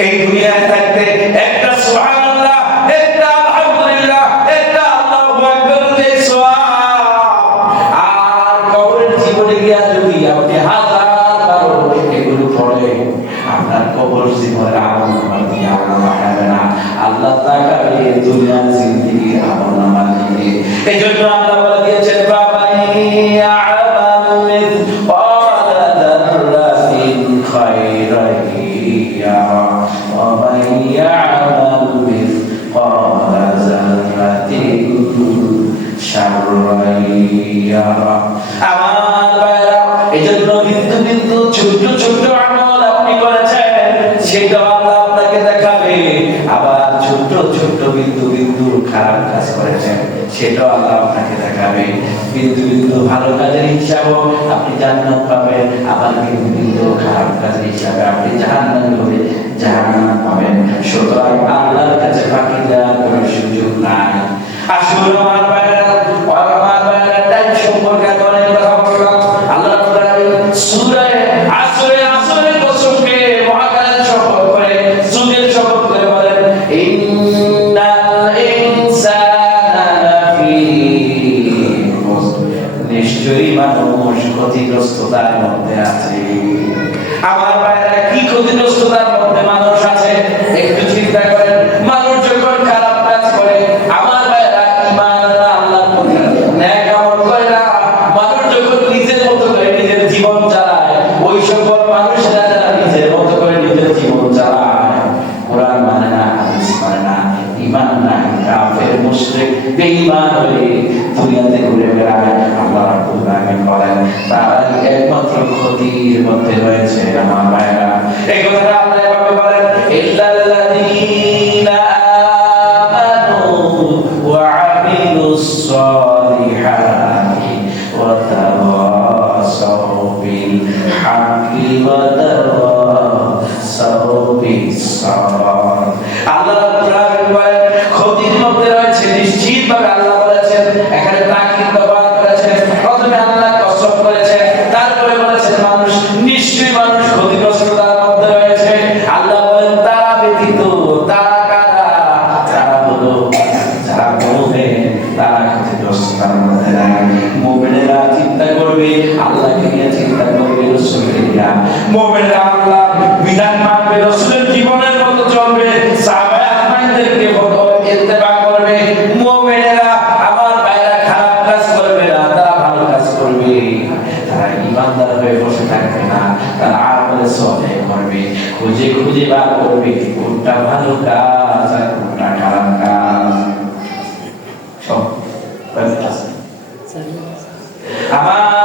এই দুনিয়ায় থাকতে একটা সুবহানাল্লাহ, একটা আলহামদুলিল্লাহ, একটা আল্লাহু আকবার যে সওয়াব, আর কবরের জীবনে গিয়া যদি আপনি হাজার বার এগুলো পড়েন, আপনার কবর জীবনের আমলনামা দিয়ে আল্লাহ হবে না, আল্লাহ তাকাবে দুনিয়ার জিন্দেগির আমলনামা দিয়ে। এজন্য আল্লাহ বলে দিয়েছেন বাবাই ইয়ামাল মিসকালা যাররাতিন খায়রান ইয়ারা ওয়া মান ইয়ামাল মিসকালা যাররাতিন শাররান ইয়ারা। আমার ভাইরা, এজন্য বিন্দু বিন্দু ছোট ছোট আমল আপনি করেছেন, সেটা আল্লাহ আপনাকে দেখাবে। আবার ছোট ছোট বিন্দু বিন্দু খারাপ কাজ করেছেন, সেটা আল্লাহ আপনাকে দেখাবে। বিন্দু বিন্দু ভালো কাজের হিসাবও আপনি জান্নাত পাবেন, আবার বিন্দু বিন্দু খারাপ কাজের হিসাবে আপনি জাহান্নাম পাবেন। সুতরাং আল্লাহর কাছে ফাঁকি দেওয়ার কোনো সুযোগ নাই। আসলে আমার ভাইরা, টাইম সম্পর্কে অনেক কথা বললাম। আল্লাহ সূরা আসরের কসমকে মহাকালের শপথ করে, যুগের শপথ করে বলেন, ইন্নাল ইনসানা লাফি খুসর, নিশ্চয়ই মানুষ ক্ষতিগ্রস্ততার মধ্যে আছে। আমার ভাইরা, কি ক্ষতিগ্রস্ততার মধ্যে মানুষ আছে একটু চিন্তা করেন। মানুষ যখন খারাপ কাজ করে, আমার ভাইরা ঈমান আল্লাহর প্রতি নেক আমল করে না, মানুষ যখন নিজের মতো করে নিজের জীবন চালায়, ওই সকল মানুষেরা যারা নিজের মতো করে নিজের জীবন চালায়, কোরআন মানে না, হাদিস মানে না, ঈমান নাই, কাফের মুশরিক বেঈমান হয়ে দুনিয়াতে ঘুরে বেড়ায়, আল্লাহ রাব্বুল আলামিন বলেন তারা একমাত্র ক্ষতির মধ্যে রয়েছে। আমার ভাইরা, এই কথাটা আল্লাহ এভাবে বলেন, ইল্লাল্লাযীনা আমানু ওয়া আমিলুস সালিহাতি ওয়া তাওয়াসাউ বিল হাক্কি ওয়া তাওয়াসাউ বিস সাবর। আল্লাহ রাব্বুল আলামিন বলেন ক্ষতির মধ্যে রয়েছে, নিশ্চিতভাবে আল্লাহ বলেছেন, এখানে তাকিদ ব্যবহার করেছেন, প্রথমে আল্লাহ কসম করেছেন, তারপরে বলেছেন মানুষ, নিশ্চয়ই মানুষ ক্ষতিগ্রস্ততার মধ্যে রয়েছে। আল্লাহ বলেন তারা ব্যতীত, তারা কারা? যারা হলো যারা মুমিন, তারা ক্ষতিগ্রস্ততার মধ্যে নাই। মুমিনেরা চিন্তা করবে, আল্লাহকে নিয়ে চিন্তা করবে, রাসূলকে নিয়ে। মুমিনেরা আল্লাহ বিধান মানবে, রাসূলের জীবনের মতো চলবে, সাহাবায়ে আজমাইনদেরকে ইত্তেবা করবে। মুমিনেরা আমার ভাইরা খারাপ কাজ করবে না, তারা ভালো কাজ করবে। তারা ঈমানদার হয়ে বসে থাকবে না, তারা আমলে সালেহ করবে, খুঁজে খুঁজে বার করবে কোনটা ভালো কাজ আর কোনটা খারাপ কাজ। সব আমার